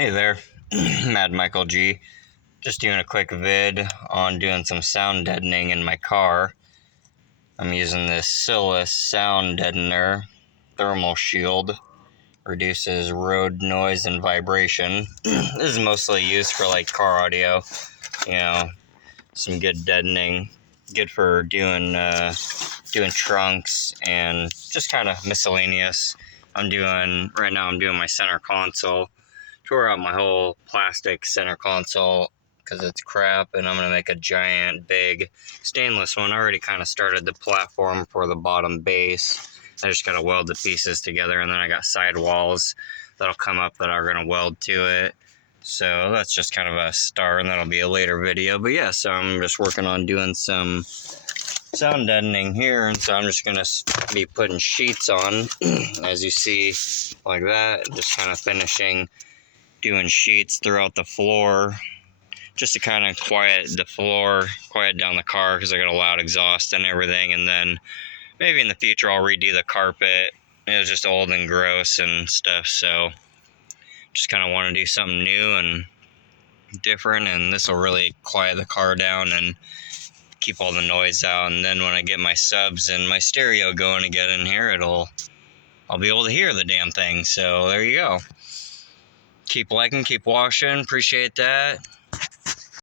Hey there, Mad Michael G. Just doing a quick vid on doing some sound deadening in my car. I'm using this Silas sound deadener thermal shield. Reduces road noise and vibration. This is mostly used for like car audio, some good deadening. Good for doing trunks and just kind of miscellaneous. Right now I'm doing my center console. Tore out my whole plastic center console because it's crap, and I'm going to make a giant big stainless one. I already kind of started the platform for the bottom base. I just got to weld the pieces together, and then I got side walls that'll come up that are going to weld to it. So that's just kind of a start, and that'll be a later video. But yeah, so I'm just working on doing some sound deadening here, and so I'm just going to be putting sheets on, as you see, like that, just kind of finishing doing sheets throughout the floor just to kind of quiet the floor, quiet down the car because I got a loud exhaust and everything. And then maybe in the future I'll redo the carpet. It was just old and gross and stuff, so just kind of want to do something new and different, and this will really quiet the car down and keep all the noise out. And then when I get my subs and my stereo going again in here, I'll be able to hear the damn thing. So there you go. Keep liking, keep watching, appreciate that.